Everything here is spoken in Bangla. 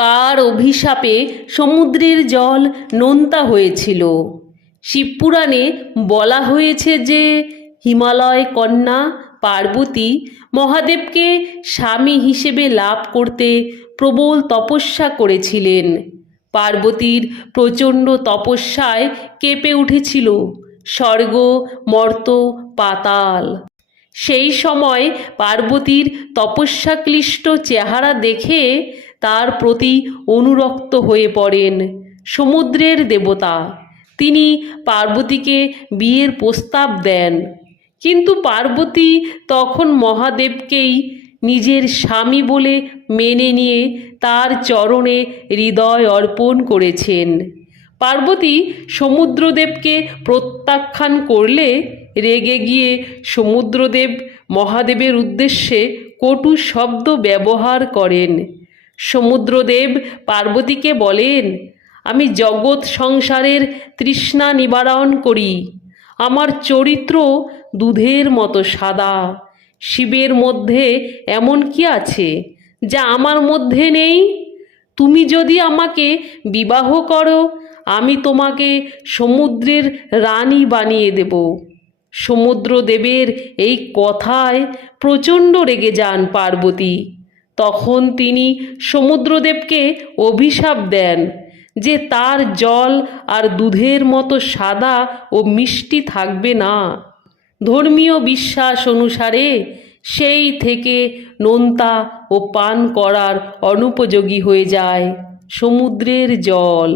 কার অভিশাপে সমুদ্রের জল নোনতা হয়েছিল? শিবপুরাণে বলা হয়েছে যে, হিমালয় কন্যা পার্বতী মহাদেবকে স্বামী হিসেবে লাভ করতে প্রবল তপস্যা করেছিলেন। পার্বতীর প্রচণ্ড তপস্যায় কেঁপে উঠেছিল স্বর্গ, মর্ত, পাতাল। সেই সময় পার্বতীর তপস্যাক্লিষ্ট চেহারা দেখে তার প্রতি অনুরক্ত হয়ে পড়েন সমুদ্রের দেবতা। তিনি পার্বতীকে বিয়ের প্রস্তাব দেন। কিন্তু পার্বতী তখন মহাদেবকেই নিজের স্বামী বলে মেনে নিয়ে তার চরণে হৃদয় অর্পণ করেছেন। পার্বতী সমুদ্রদেবকে প্রত্যাখ্যান করলে রেগে গিয়ে সমুদ্রদেব মহাদেবের উদ্দেশ্যে কটু শব্দ ব্যবহার করেন। সমুদ্রদেব পার্বতীকে বলেন, আমি জগৎ সংসারের তৃষ্ণা নিবারণ করি। আমার চরিত্র দুধের মতো সাদা। শিবের মধ্যে এমন কি আছে যা আমার মধ্যে নেই? তুমি যদি আমাকে বিবাহ করো, আমি তোমাকে সমুদ্রের রানী বানিয়ে দেব। সমুদ্রদেবের এই কথায় প্রচণ্ড রেগে যান পার্বতী। তখন তিনি সমুদ্রদেবকে অভিশাপ দেন, যে তার জল আর দুধের মতো সাদা ও মিষ্টি থাকবে না। ধর্মীয় বিশ্বাস অনুসারে সেই থেকে নোনতা ও পান করার অনুপযোগী হয়ে যায় সমুদ্রের জল।